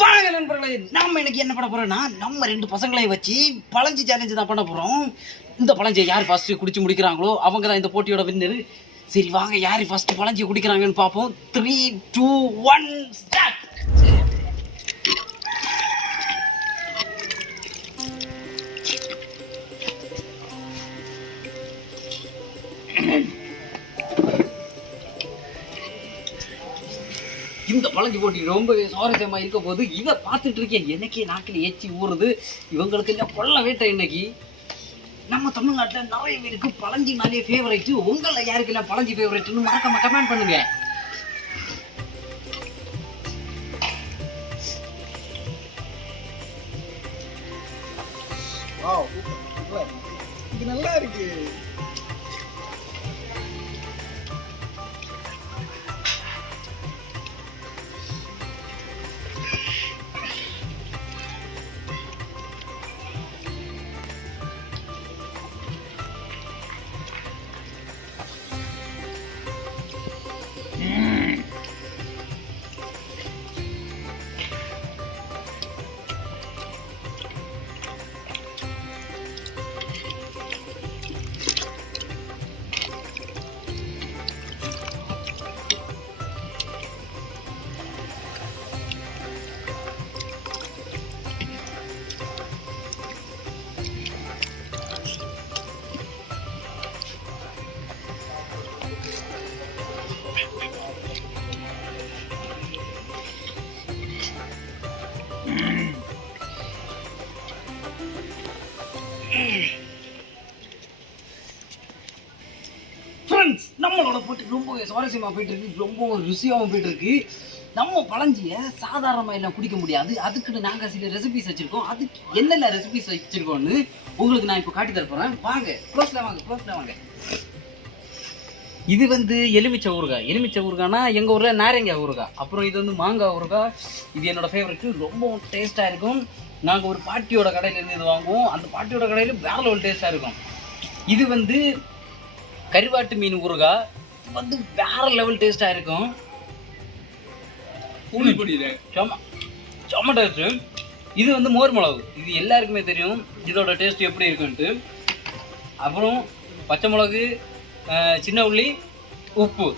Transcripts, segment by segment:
வாங்க நண்பர்களே நம்ம இன்னைக்கு என்ன பண்ண போறோம்னா நம்ம ரெண்டு பசங்களையும் வச்சு பழஞ்சி சேலஞ்சு தான் பண்ண போறோம். இந்த பழஞ்சியை யார் ஃபர்ஸ்ட் குடிச்சு முடிக்கிறாங்களோ அவங்க தான் இந்த போட்டியோட வின்னர் சரி வாங்க யார் ஃபர்ஸ்ட் பழஞ்சி குடிக்கிறாங்கன்னு பார்ப்போம். த்ரீ டூ ஒன் ஸ்டார்ட் இந்த பழஞ்சி போட்டி ரொம்பவே சுவாரஸ்யமாக இருக்க போது இதை பார்த்துட்டு இருக்கேன். எனக்கே நாக்கில் ஏச்சி ஊறுது. இவங்களுக்கு எல்லாம் கொள்ள வேட்டை இன்னைக்கு? நம்ம தமிழ்நாட்டில் நிறைய பேருக்கு பழஞ்சினாலே உங்களில் யாருக்கு யாருக்கெல்லாம் பழஞ்சி ஃபேவரேட்டுன்னு மறக்காம கமெண்ட் பண்ணுங்க. இது நல்லா இருக்கு. நம்மளோட போட்டி ரொம்ப சுவாரஸ்யமாக போயிட்டு இருக்கு ரொம்ப ருசியாகவும் போயிட்டு இருக்கு நம்ம பழஞ்சியை சாதாரணமாக எல்லாம் குடிக்க முடியாது. அதுக்குன்னு நாங்கள் சில ரெசிபிஸ் வச்சுருக்கோம். அதுக்கு என்னென்ன ரெசிபிஸ் வச்சுருக்கோன்னு உங்களுக்கு நான் இப்போ காட்டி தர போகிறேன் வாங்க க்ளோஸில் வாங்க க்ளோஸில் வாங்க. இது வந்து எலுமிச்சை ஊறுகாய். எலுமிச்சை ஊறுகாய்னா எங்கள் ஊரில் நாரங்காய் ஊறுகாய். அப்புறம் இது வந்து மாங்காய் ஊறுகாய். இது என்னோடய ஃபேவரெட்டு ரொம்ப டேஸ்ட்டாக இருக்கும். நாங்கள் ஒரு பாட்டியோட கடையிலேருந்து இது வாங்குவோம். அந்த பாட்டியோட கடையில் வேற லெவல் டேஸ்ட்டாக இருக்கும். இது வந்து கருவாட்டு மீன் ஊறுகாய் வந்து வேற லெவல் டேஸ்ட்டாக இருக்கும். கூலி பொடியில. டேஸ்ட்டு இது வந்து மோர் மிளகு. இது எல்லாருக்குமே தெரியும். இதோட டேஸ்ட் எப்படி இருக்குன்ட்டு. அப்புறம் பச்சை மிளகு சின்ன உள்ளி உப்பு.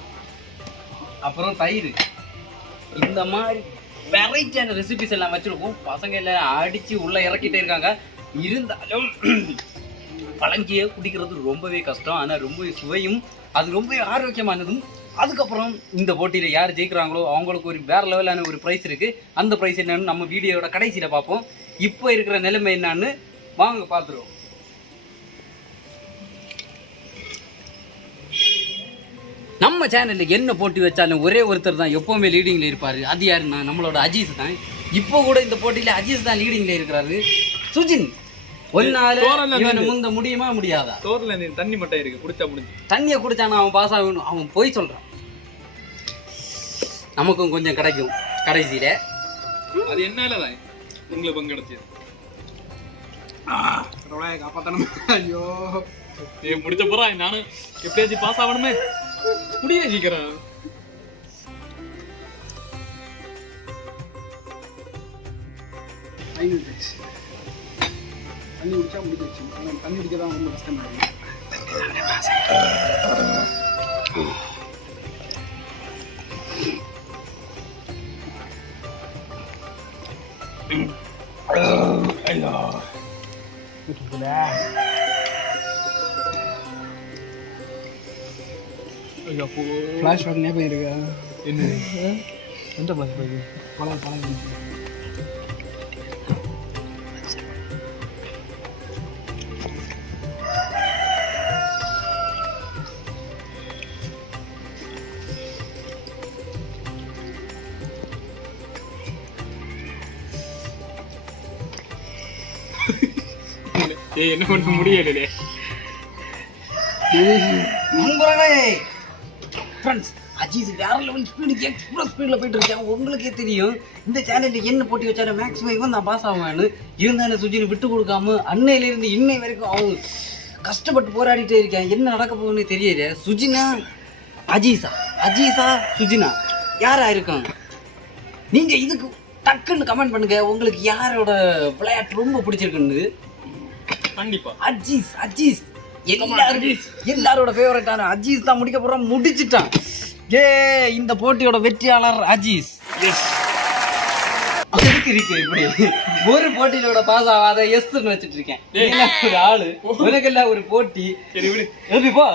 அப்புறம் தயிர். இந்த மாதிரி வெரைட்டியான ரெசிபிஸ் எல்லாம் வச்சுருக்கோம். பசங்க எல்லாம் அடித்து உள்ளே இறக்கிட்டே இருக்காங்க. இருந்தாலும் பழங்கியை குடிக்கிறது ரொம்பவே கஷ்டம். ஆனால் ரொம்பவே சுவையும் அது ரொம்பவே ஆரோக்கியமானதும். அதுக்கப்புறம் இந்த போட்டியில் யார் ஜெயிக்கிறாங்களோ அவங்களுக்கு ஒரு வேற லெவலான ஒரு ப்ரைஸ் இருக்குது அந்த ப்ரைஸ் என்னன்னு நம்ம வீடியோட கடைசியில் பார்ப்போம். இப்போ இருக்கிற நிலைமை என்னான்னு வாங்க பார்த்துருவோம். நம்ம சேனலில் என்ன போட்டி வச்சாலும் ஒரே ஒருத்தர் தான் எப்போவுமே லீடிங்கில் இருப்பார். அது யாருன்னா நம்மளோட அஜீஸ் தான். இப்போ கூட இந்த போட்டியில் அஜீஸ் தான் லீடிங்கில் இருக்கிறாரு. சுஜின். ஒன்னால இவனை. முந்த முடியுமா முடியாதா? தோர்ல நீ தண்ணி மட்டும் இருக்கு குடிச்சா முடிஞ்சு. தண்ணியை குடிச்சானா அவன் பாஸ் ஆகணும்? அவன் போய் சொல்கிறான் நமக்கும் கொஞ்சம் கிடைக்கும் கடைசியில். அது என்னால தான். உங்களுக்கு பங்கு கிடைச்சது காப்பாத்தணும். ஐயோ. முடிச்ச போறா நானும் எப்படியாச்சும் பாஸ் ஆகணுமே. முடிய சீக்கிரம். தண்ணி குடிச்சா முடிஞ்சிச்சு ஆனால் தண்ணி குடிக்க தான் ரொம்ப கஷ்டமா இருக்கு ஃப்ளாஷ்பேக் ஞாபகம் இருக்கா என்ன எந்த ஃப்ளாஷ்பேக் பழைய பழைய ஏய் என்ன பண்ண முடியலையே. நண்பர்களே. ஃப்ரெண்ட்ஸ் அஜித் வேற லெவல் ஸ்பீடு எக்ஸ்பிரஸ் ஸ்பீடில் போயிட்டு இருக்கேன். உங்களுக்கே தெரியும் இந்த சேனலில் என்ன போட்டி வச்சாலும் மேக்ஸிமம் இவன் நான் பாஸ் ஆகுவேன்னு இருந்தாலும் சுஜினு விட்டு கொடுக்காம அன்னையிலேருந்து இன்னை வரைக்கும் அவன் கஷ்டப்பட்டு போராடிட்டே இருக்கேன். என்ன நடக்க போகுதுன்னு தெரியல. சுஜினா அஜீஸா அஜீஸா சுஜினா. யாரா இருக்கும்? நீங்கள் இதுக்கு டக்குன்னு கமெண்ட் பண்ணுங்கள் உங்களுக்கு யாரோட விளையாட்டு ரொம்ப பிடிச்சிருக்குன்னு. கண்டிப்பா. அஜீஸ் அஜீஸ். எல்லாரும் எல்லாரோட ஃபேவரட்டான அஜீஸ் தான் முடிக்க போறான் முடிச்சிட்டான். ஏ இந்த போட்டியோட வெற்றியாளர் அஜீஸ். எதுக்கு இருக்கு இப்படி? ஒரு போட்டியிலோட பாஸ் ஆகாத எஸ்ன்னு வச்சுட்டு இருக்கேன். ஒரு ஆளு? உனக்கெல்லாம் ஒரு போட்டி. சரி விடு. எழுப்பி போ?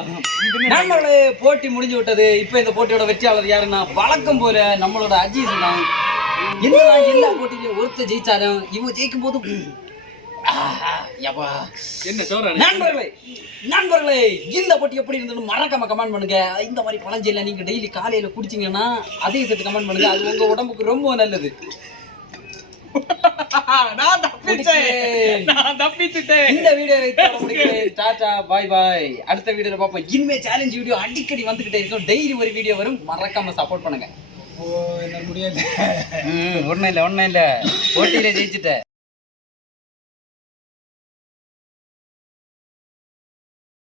நம்மளோட போட்டி முடிஞ்சு விட்டது. இப்போ இந்த போட்டியோட வெற்றியாளர் யாருன்னா வழக்கம் போல நம்மளோட அஜீஸ் தான். என்னதான் எல்லா போட்டியிலும் ஒருத்தர் ஜெயிச்சாலும் இவன் ஜெயிக்கும் போது நண்பர்களே நண்பர்களே இந்த போட்டி எப்படி இருந்ததுன்னு மறக்காம கமெண்ட் பண்ணுங்க. இந்த மாதிரி பழஞ்செல்லாம் நீங்க டெய்லி காலையில குடிச்சீங்கன்னா அதையும் சேர்த்து கமெண்ட் பண்ணுங்க. அது உங்க உடம்புக்கு ரொம்ப நல்லது. நான் தப்பிச்சேன். நான் தப்பிச்சுட்டேன். இந்த வீடியோ முடிக்கிறேன். டாடா பாய் பாய் அடுத்த வீடியோல பார்ப்போம். இனிமே சேலஞ்ச் வீடியோ அடிக்கடி வந்துகிட்டே இருக்கும். டெய்லி ஒரு வீடியோ வரும். மறக்காம சப்போர்ட் பண்ணுங்க. ஓ என்ன முடியாது ஒன்றும் இல்லை ஒன்றும் இல்லை. போட்டியில ஜெயிச்சுட்ட